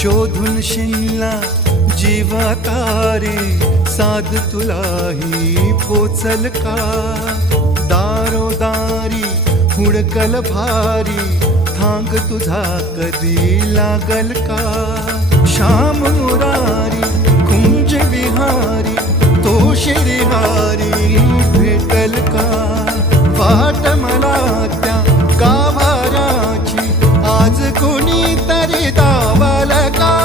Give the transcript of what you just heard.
शोधून शिनला जीवा तारे, साध तुलाही पोचल का? दारोदारी हुडकल भारी, थांग तुझा कधी लागल का? श्याम मुरारी कुंज विहारी, तो शिरिहारी भेटल का? वाट मला त्या गाभाऱ्याची, आज कोणी तरी दावाल का?